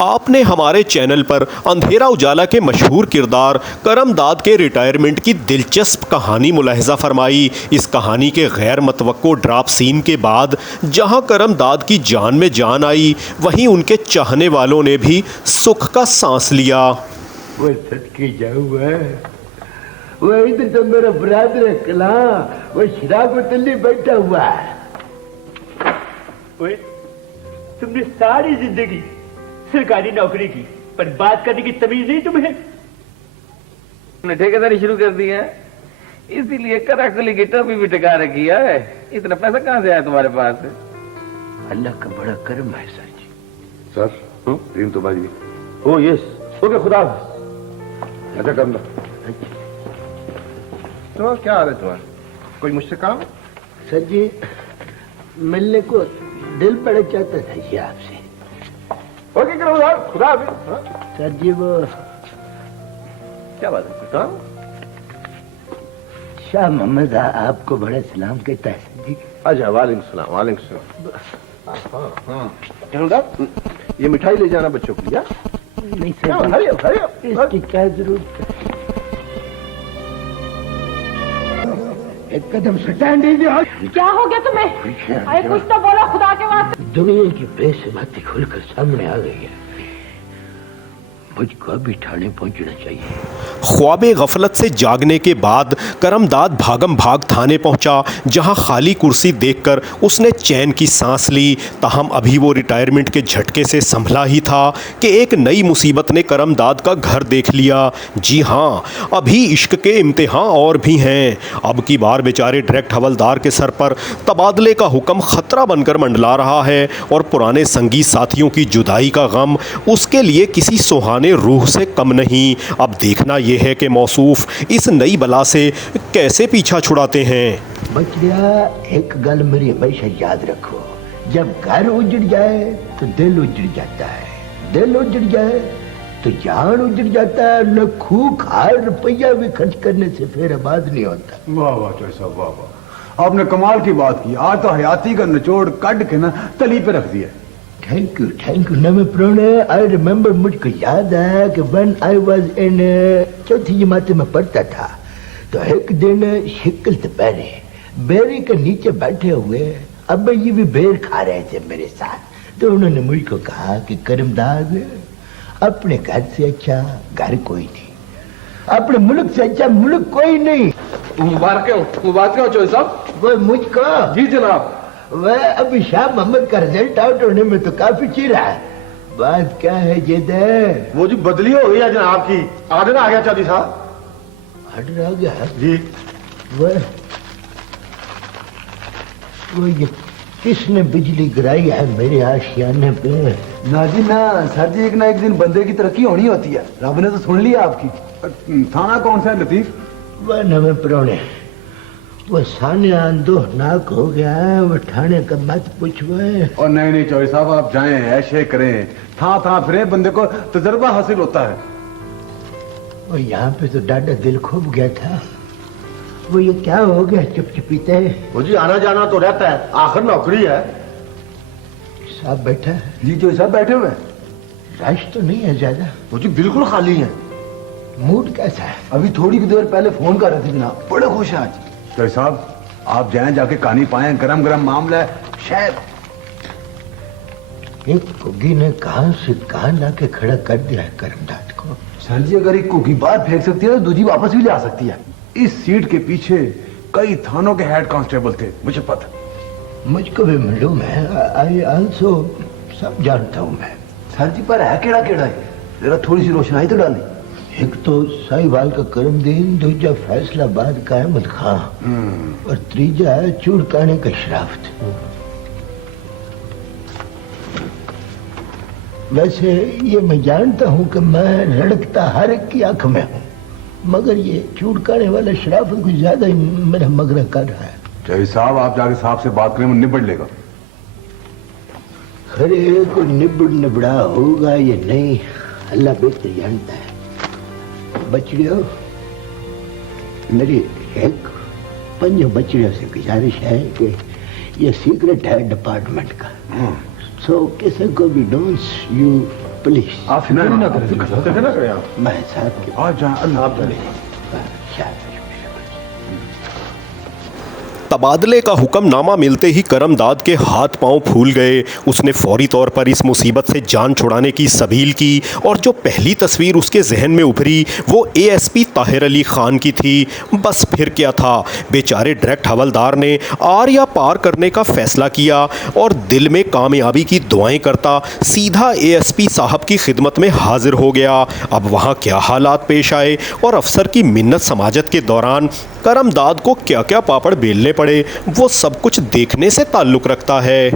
آپ نے ہمارے چینل پر اندھیرا اجالا کے مشہور کردار کرم داد کے ریٹائرمنٹ کی دلچسپ کہانی ملاحظہ فرمائی۔ اس کہانی کے غیر متوقع ڈراپ سین کے بعد جہاں کرم داد کی جان میں جان آئی، وہیں ان کے چاہنے والوں نے بھی سکھ کا سانس لیا۔ وہ صدقے جاؤں وہ ادھر تو میرا برادر کلاں وہ شراب تلی بیٹھا ہوا ہے۔ تم نے ساری زندگی سرکاری نوکری کی، پر بات کرنے کی تمیز نہیں تمہیں؟ نے ٹھیکیداری شروع کر دی ہے، اسی لیے کراکلی کی ٹوپی بھی ٹکا رکھی ہے۔ اتنا پیسہ کہاں سے آیا تمہارے پاس؟ اللہ کا بڑا کرم ہے سر جی۔ سر ریم تو بھائی او یس، اوکے، خدا حافظ۔ اچھا کرنا تو کیا حال ہے تمہارا؟ کوئی مجھ سے کام؟ سر جی ملنے کو دل بڑا چاہتا تھا جی آپ سے۔ اوکے کرو یار، خدا حافظ۔ سر جی وہ کیا بات ہے؟ کام؟ شاہ محمد آپ کو بڑا سلام کہتا ہے سر جی۔ اچھا، وعلیکم السلام۔ وعلیکم السلام۔ یہ مٹھائی لے جانا بچوں کو لیا؟ نہیں سر جی، اس کی کیا ضرورت ہے؟ ایک قدم سٹان دیجیے۔ کیا ہو گیا تمہیں؟ ارے کچھ تو بولو خدا کے واسطے۔ دنیا کی بے ثباتی کھل کر سامنے آ گئی ہے، مجھ کو ابھی تھانے پہنچنا چاہیے۔ خواب غفلت سے جاگنے کے بعد کرم داد بھاگم بھاگ تھانے پہنچا، جہاں خالی کرسی دیکھ کر اس نے چین کی سانس لی۔ تاہم ابھی وہ ریٹائرمنٹ کے جھٹکے سے سنبھلا ہی تھا کہ ایک نئی مصیبت نے کرم داد کا گھر دیکھ لیا۔ جی ہاں، ابھی عشق کے امتحان اور بھی ہیں۔ اب کی بار بیچارے ڈائریکٹ حوالدار کے سر پر تبادلے کا حکم خطرہ بن کر منڈلا رہا ہے، اور پرانے سنگی ساتھیوں کی جدائی کا غم اس کے لیے کسی سہانے روح سے کم نہیں۔ اب دیکھنا یہ ہے کہ موصوف اس نئی بلا سے کیسے پیچھا چھڑاتے ہیں۔ بچڑیا، ایک گل میری ہمیشہ یاد رکھو، جب گھر اجڑ جائے تو دل اجڑ جاتا ہے، دل اجڑ جائے تو جان اجڑ جاتا ہے۔ لکھوں ہر روپیہ بھی خرچ کرنے سے پھر آباد نہیں ہوتا۔ واہ واہ چوہے صاحب، واہ واہ، آپ نے کمال کی بات کی۔ آج تو حیاتی کا نچوڑ کڈ کے نا تلی پہ رکھ دیا۔ تھینک یو نمے پرونے۔ آئی ریمبر، مجھ کو یاد ہے کہ when I was in چوتھی جماعت میں پڑھتا تھا تو ایک دن شکل دوپہرے بیری کے نیچے بیٹھے ہوئے ابا یہ بھی بیر کھا رہے تھے میرے ساتھ، تو انہوں نے مجھ کو کہا کہ کرم داد، اپنے گھر سے اچھا گھر کوئی نہیں، اپنے ملک سے اچھا ملک کوئی نہیں۔ مبارک ہو چوہے صاحب۔ وہ مجھ کو جی جناب۔ وہ ابھی شاہ محمد کا رزلٹ آؤٹ ہونے میں تو کافی چیر ہے۔ بات کیا ہے جد؟ وہ جو بدلی ہو گئی ہے جناب کی، آرڈر آ گیا چودھری صاحب۔ آرڈر آ گیا جی۔ وہ یہ کس نے بجلی گرائی ہے میرے آشیانے پہ؟ نا جی نا سر جی، ایک نہ ایک دن بندے کی ترقی ہونی ہوتی ہے، رب نے تو سن لیا آپ کی۔ تھانہ کون سا ہے لطیف؟ وہ نویں پرونے، وہ سانے اندوہ ناک ہو گیا ہے، وہ تھانے کا مت پوچھوئے۔ اور نہیں چوہے صاحب، آپ جائیں ایشے کریں، تھا پھریں، بندے کو تجربہ حاصل ہوتا ہے۔ وہ یہاں پہ تو ڈاڈا دل کھوب گیا تھا، وہ یہ کیا ہو گیا چپ چپیتے؟ وہ جی آنا جانا تو رہتا ہے، آخر نوکری ہے۔ صاحب بیٹھا ہے؟ جی چوہے صاحب بیٹھے ہوئے ہیں۔ رش تو نہیں ہے زیادہ؟ وہ جی بالکل خالی ہے۔ موڈ کیسا ہے؟ ابھی تھوڑی دیر پہلے فون کر رہے تھے جناب، بڑے خوش ہیں آج۔ چوہے صاحب آپ جائیں، جا کے کہانی پائیں، گرم گرم معاملہ ہے شاید۔ ایک کگی نے کہاں سے کہاں لا کے کھڑا کر دیا ہے کرم داد کو۔ سر جی اگر ایک کوکی باہر پھینک سکتی ہے تو دوسری واپس بھی لے آ سکتی ہے۔ اس سیٹ کے پیچھے کئی تھانوں کے ہیڈ کانسٹیبل تھے، مجھے پتہ۔ مجھ کو بھی معلوم ہے، آئی آلسو، سب جانتا ہوں میں۔ سر جی پر ہے کیڑا ہے، ذرا تھوڑی سی روشنائی تو ڈالی۔ ایک تو ساہیوال کا کرم دین، دوجا فیصلہ آباد کا احمد خان، اور تیجا ہے چوڑکانے کا شرافت۔ ویسے یہ میں جانتا ہوں کہ میں رڑکتا ہر ایک کی آنکھ میں ہوں، مگر یہ چوڑکانے والا شرافت کچھ زیادہ ہی میرا مگرہ کر رہا ہے۔ چوہے صاحب آپ جا کے صاحب سے بات کریں، وہ نبڑ لے گا۔ خرے کو نبڑا ہوگا یا نہیں، اللہ بہتر جانتا ہے۔ بچڑیوں، میری ایک 5 بچڑیوں سے گزارش ہے کہ یہ سیکرٹ ہے ڈپارٹمنٹ کا، سو کسی کو بھی ڈونٹ یو प्लीज आप फिक्र ना करें, फिक्र ना करें आप। मैं साहब के आज जहाँ अल्लाह आप जाने। तबादले का हुक्मनामा मिलते ही करमदाद के हाथ पांव फूल गए। उसने फौरी तौर पर इस मुसीबत से जान छुड़ाने की सबील की और जो पहली तस्वीर उसके जहन में उभरी वो एएसपी ताहिर अली खान की थी। बस फिर क्या था, बेचारे डायरेक्ट हवलदार ने आर या पार करने का फैसला किया और दिल में कामयाबी की दुआएं करता सीधा एएसपी साहब की खिदमत में हाजिर हो गया। अब वहाँ क्या हालात पेश आए और अफसर की मिन्नत समाजत के दौरान करमदाद को क्या क्या पापड़ बेलने पड़े, वो सब कुछ देखने से ताल्लुक रखता है।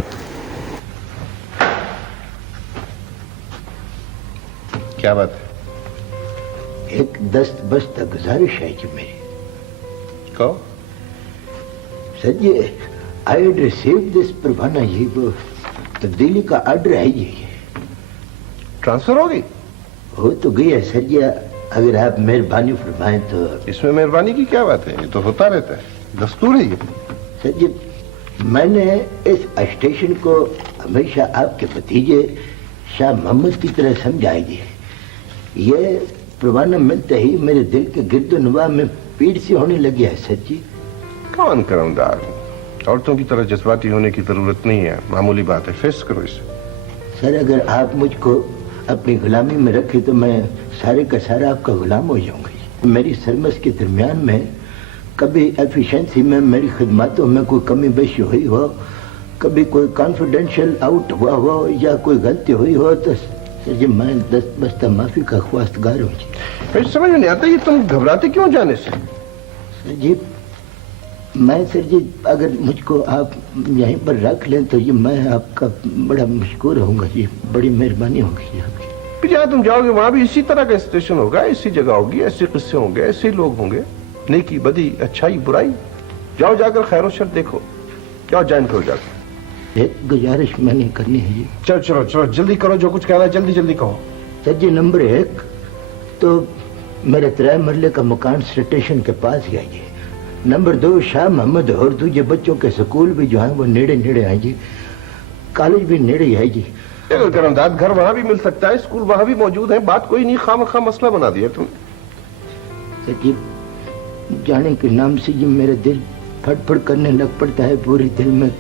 क्या बात है? एक दस्त बस्त गुजारिश है जी मेरी। कहो। सर ये आई हैड रिसीव दिस परवाना, ये वो तब्दीली का ऑर्डर है ये। ट्रांसफर हो गई? हो तो गई है सर जी, अगर आप मेहरबानी फरमाएं तो। इसमें मेहरबानी की क्या बात है, ये तो होता रहता है, दस्तूर है ये। सर जी मैंने इस स्टेशन को हमेशा आपके भतीजे शाह मोहम्मद की तरह समझा जी। ये परवाना मिलते ही मेरे दिल के गिरदोनवा में पीड़ सी होने लगी है सर जी। कौन करमदार, औरतों की तरह जज्बाती होने की जरूरत नहीं है, मामूली बात है, फेस करो इसे। सर अगर आप मुझको अपनी गुलामी में रखे तो मैं सारे का सारा आपका गुलाम हो जाऊंगा। मेरी सरमस के दरमियान में कभी एफिशिएंसी में मेरी खिदमतों में कोई कमी बेशी हुई हो, कभी कोई कॉन्फिडेंशियल आउट हुआ हो या कोई गलती हुई हो तो सर जी मैं दस्त बस्ता माफी का ख्वास्तगार हूँ जी। मुझे समझ में नहीं आता ये तुम घबराते क्यों जाने से? सर जी मैं सर जी अगर मुझको आप यहीं पर रख लें तो ये मैं आपका बड़ा मशकूर होऊंगा जी, बड़ी मेहरबानी होगी जी आपकी। फिर जहाँ तुम जाओगे वहां भी इसी तरह का स्टेशन होगा, ऐसी जगह होगी, ऐसे किस्से होंगे, ऐसे लोग होंगे, नेकी बदी अच्छाई बुराई। जाओ जाकर खैर शर देखो, जाओ ज्वाइन करो जाकर। एक गुजारिश मैंने करनी है जी। चलो चलो चलो जल्दी करो, जो कुछ कहना है जल्दी जल्दी कहो। सर जी नंबर 1 तो मेरे 3 मरले का मकान स्टेशन के पास ही है जी। नंबर 2 शाह मोहम्मद और दूसरे बच्चों के स्कूल भी जो है वो नेड़े नेड़े हैं जी, कॉलेज भी नेड़े है जी। करमदाद घर वहां भी मिल सकता है, स्कूल वहां भी मौजूद है, बात कोई नहीं, खामखा मसला बना दिया तुमने। सर जी जाने के नाम से ये मेरा दिल फटफट करने लग पड़ता है, पूरे दिल में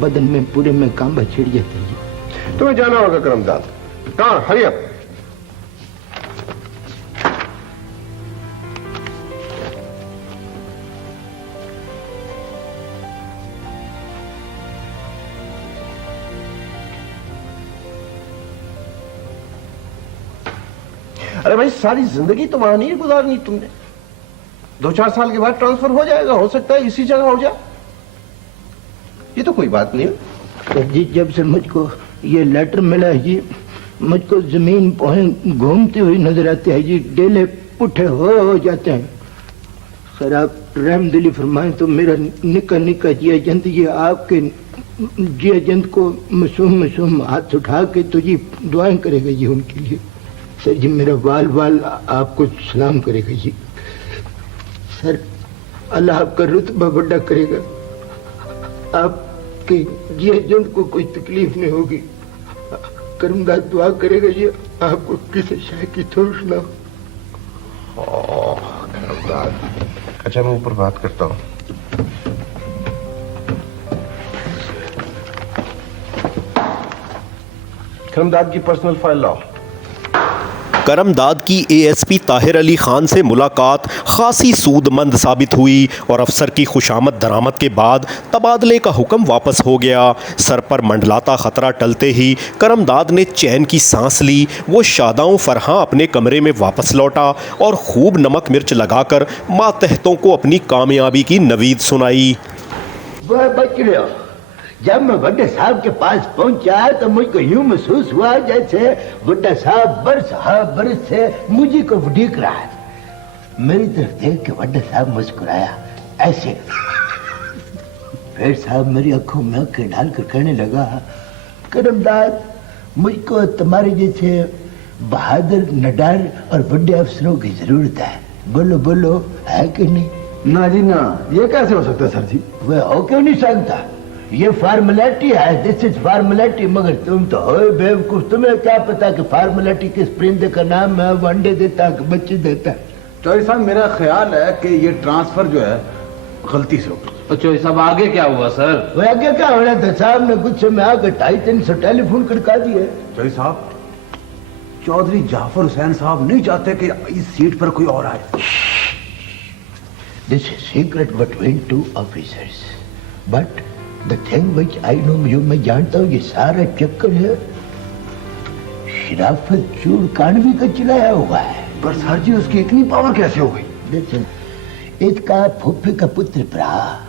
बदन में पूरे में कांबा छिड़ जाता है जी। तुम्हें जाना होगा करमदाद, कहाँ? Hurry up. अरे भाई सारी जिंदगी तो वहां नहीं गुजारनी तुमने, 2-4 साल के बाद ट्रांसफर हो जाएगा, हो सकता है इसी जगह हो जाए, ये तो कोई बात नहीं है। सर जी जब से मुझको ये लेटर मिला है जी, मुझको जमीन पोहे घूमती हुई नजर आती है जी, डेले पुठे हो जाते हैं। सर आप रहमदिली फरमाएं तो मेरा निका निका जिया जंत ये आपके जिया जंत को मासूम मासूम हाथ उठा के तो जी दुआएं करेगा जी उनके लिए। सर जी मेरा वाल वाल आपको सलाम करेगा जी। सर अल्लाह आपका रुतबा बड़ा करेगा, आपके जिया जंत को कोई तकलीफ नहीं होगी। करमदाद दुआ करेगा जी आपको किसी शाय की ठोस ना हो। अच्छा मैं ऊपर बात करता हूँ। करमदाद की पर्सनल फाइल लाओ। करमदाद की एएसपी ताहिर अली खान से मुलाकात खासी सूदमंद साबित हुई और अफसर की खुशामद दरामद के बाद तबादले का हुक्म वापस हो गया। सर पर मंडलाता खतरा टलते ही करमदाद ने चैन की सांस ली। वो शादाओं फरहां अपने कमरे में वापस लौटा और खूब नमक मिर्च लगाकर मातहतों को अपनी कामयाबी की नवीद सुनाई। वह बच रहे हो। जब मैं बड़े साहब के पास पहुंचा तो मुझको यूं महसूस हुआ जैसे बड़ा साहब बरस से मुझे को उड़ीक रहा है। मेरी तरफ देख के बड़ा साहब मुस्कुराया ऐसे, फिर साहब मेरी आंखों में आंखें डालकर कहने लगा, करमदाद मुझको तुम्हारे जैसे बहादुर नडार और बड़े अफसरों की जरूरत है। बोलो बोलो है कि नहीं? ना जी ना, ये कैसे हो सकता है सर जी? वह हो क्यों नहीं सकता? ये फार्मूलिटी है, दिस इज फार्मूलिटी। मगर तुम तो हो बेवकूफ, तुम्हें क्या पता कि फार्मूलिटी किस परिंदे का नाम है, वो अंडे देता है कि बच्चे देता है। चौधरी साहब मेरा ख्याल है कि ये ट्रांसफर जो है गलती से हो गया। तो चौधरी साहब आगे क्या हुआ सर? वो आगे क्या होना था साहब ने गुस्से में आकर 250-300 टेलीफोन खड़का दिए। चौधरी साहब, चौधरी जाफर हुसैन साहब नहीं चाहते कि इस सीट पर कोई और आए। This is secret between two officers, but the thing which I know, जो मैं जानता हूँ ये सारा चक्कर है शराफत चूड़कानवी का चलाया हुआ है। पर सर जी उसकी इतनी पावर कैसे हो गई? देखिए, इसका फुफ्फे का पुत्र भरा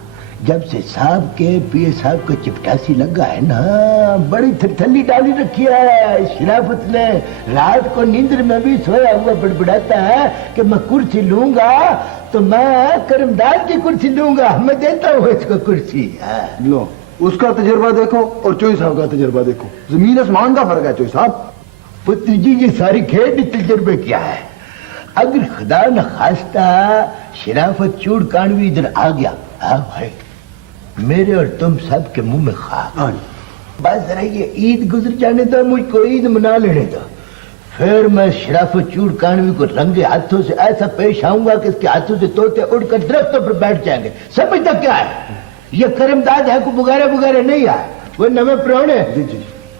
जब से साहब के पीए साहब को चिपटासी लगा है ना, बड़ी थरथली डाली रखी है। शराफत ने रात को नींद में भी सोया हुआ बड़बड़ाता है कि मैं कुर्सी लूंगा तो मैं करमदाद की कुर्सी लूंगा, मैं देता हूँ इसको कुर्सी। लो, उसका तजुर्बा देखो और चौधरी साहब का तजुर्बा देखो, जमीन आसमान का फर्क है। चौधरी साहब, पुत्र जी ये सारी खेल तजुर्बे क्या है? अगर खुदा न खास्ता शराफत चूड़कानवी इधर आ गया, हाँ भाई, मेरे और तुम सब के मुंह में खाक। बस जरा ये ईद गुजर जाने दो, मुझको ईद मना लेने दो, फिर मैं शराफत चूड़कानवी को रंगे हाथों से ऐसा पेश आऊंगा कि इसके हाथों से तोते उड़कर दरख्तों पर बैठ जाएंगे। समझता क्या है? ये करमदाद है को बुगारे बुगारे नहीं आए, वो नवे प्राणे।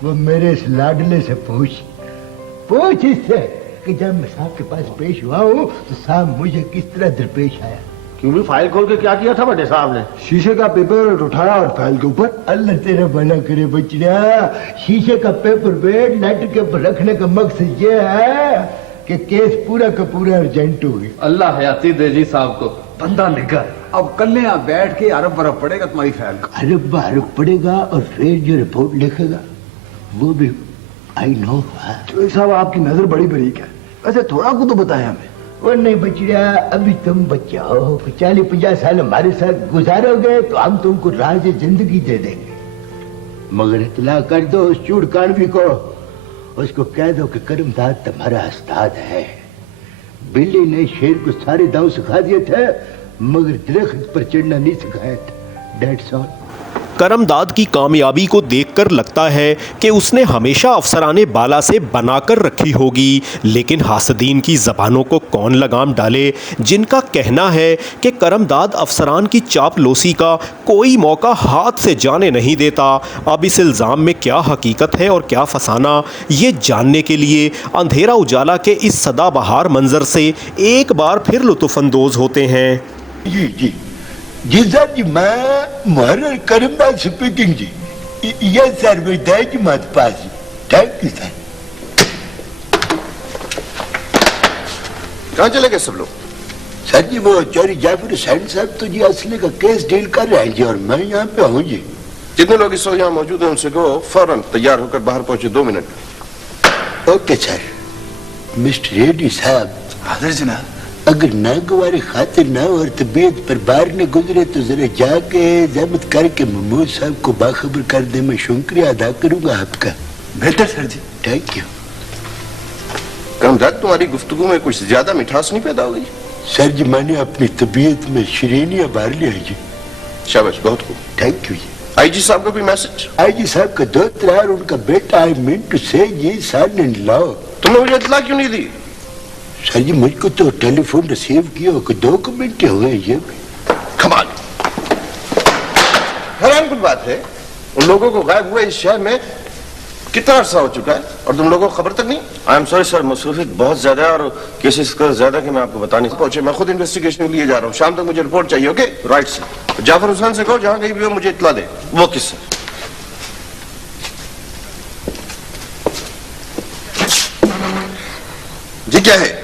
वो मेरे इस लाडले से पूछ इससे कि जब मैं साहब के पास पेश हुआ हूँ तो साहब मुझे किस तरह दरपेश आया। क्यों भी फाइल खोल के क्या किया था बड़े साहब ने? शीशे का पेपर उठाया और फाइल के ऊपर। अल्लाह तेरा भला करे बचड़ा, शीशे का पेपर बेड लेटर के ऊपर रखने का मकसद ये है कि केस पूरा का पूरा अर्जेंट हो गया। अल्लाह हयाती दे जी साहब को। बंदा निगर, अब कल यहाँ बैठ के अरब बरब पड़ेगा तुम्हारी फाइल का। अरब बरब पड़ेगा और फिर जो रिपोर्ट लिखेगा वो भी आई नो। चौधरी साहब आपकी नजर बड़ी बरीक है, वैसे थोड़ा को तो बताया हमें। वो नहीं बचड़ा, अभी तुम बच्चा हो, 40-50 साल हमारे साथ गुजारोगे तो हम तुमको राज जिंदगी दे देंगे। मगर इतला कर दो उस चूड़कानवी को, उसको कह दो कि करमदाद तुम्हारा उस्ताद है। बिल्ली ने शेर को सारे दांव सिखा दिए थे मगर दरख्त पर चढ़ना नहीं सिखाया था। That's all. करमदाद की कामयाबी को देखकर लगता है कि उसने हमेशा अफसराने बाला से बनाकर रखी होगी, लेकिन हासदीन की ज़बानों को कौन लगाम डाले जिनका कहना है कि करमदाद अफसरान की चापलूसी का कोई मौका हाथ से जाने नहीं देता। अब इस इल्ज़ाम में क्या हकीकत है और क्या फसाना, ये जानने के लिए अंधेरा उजाला के इस सदाबहार मंजर से एक बार फिर लुत्फ़अंदोज़ होते हैं। जी जी सर जी, मैं मुहर्रर करमदाद स्पीकिंग जी। यस सर, विदाई मत पास। Thank you sir. कहाँ चले गए सब लोग? सर जी वो चौधरी जाफर हुसैन साहब तो जी असले का केस डील कर रहे हैं जी, और मैं यहाँ पे हूँ जी। जितने लोग इस वक्त यहाँ मौजूद हैं उनसे कहो फौरन तैयार होकर बाहर पहुंचे, 2 minute. Okay sir. Mister Reddy साहब। हाजिर जनाब। अगर नागवार खातिर ना और तबीयत पर बाहर न गुजरे तो जरा जाके जहमत करके महमूद साहब को बाखबर कर दे, मैं शुक्रिया अदा करूंगा आपका। बेहतर सर जी। Thank you. करमदाद, तुम्हारी गुफ्तगू में कुछ ज्यादा मिठास नहीं पैदा हो गई? सर जी मैंने अपनी तबीयत में शरीनियां भर लिया जी। शाबाश, बहुत खूब। Thank you ji. आईजी साहब का कोई मैसेज? आईजी साहब का दोस्त और उनका बेटा, आई मीन टू से जी सन इन लॉ। तुमने मुझे इत्तला क्यों नहीं दी? सर जी मुझको तो टेलीफोन रिसीव किया हो 2 मिनट हो गए ये भी। कमाल। हैरान कुछ बात है, उन लोगों को गायब हुए इस शहर में कितना अरसा हो चुका है और तुम लोगों को खबर तक नहीं? आई एम सॉरी सर, मसरूफियत बहुत ज्यादा है और केसेस का ज्यादा कि मैं आपको बता नहीं पहुंचे। मैं खुद इन्वेस्टिगेशन के लिए जा रहा हूँ, शाम तक मुझे रिपोर्ट चाहिए। Okay? Right sir. Jafar Hussain से कहो जहां कहीं भी हो मुझे इत्तला दे। वो किस सर? जी क्या है?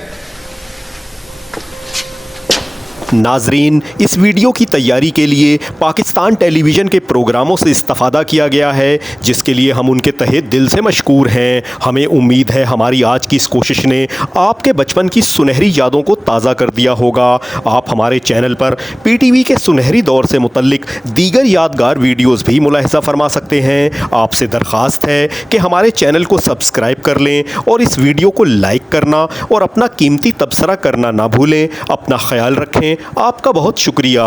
नाजरीन, इस वीडियो की तैयारी के लिए पाकिस्तान टेलीविज़न के प्रोग्रामों से इस्तेफादा किया गया है, जिसके लिए हम उनके तहे दिल से मशकूर हैं। हमें उम्मीद है हमारी आज की इस कोशिश ने आपके बचपन की सुनहरी यादों को ताज़ा कर दिया होगा। आप हमारे चैनल पर PTV के सुनहरी दौर से मुतल्लिक दीगर यादगार वीडियोज़ भी मुलाहिज़ा फरमा सकते हैं। आपसे दरख्वास्त है कि हमारे चैनल को सब्सक्राइब कर लें और इस वीडियो को लाइक करना और अपना कीमती तबसरा करना ना भूलें। अपना ख्याल रखें। आपका बहुत शुक्रिया।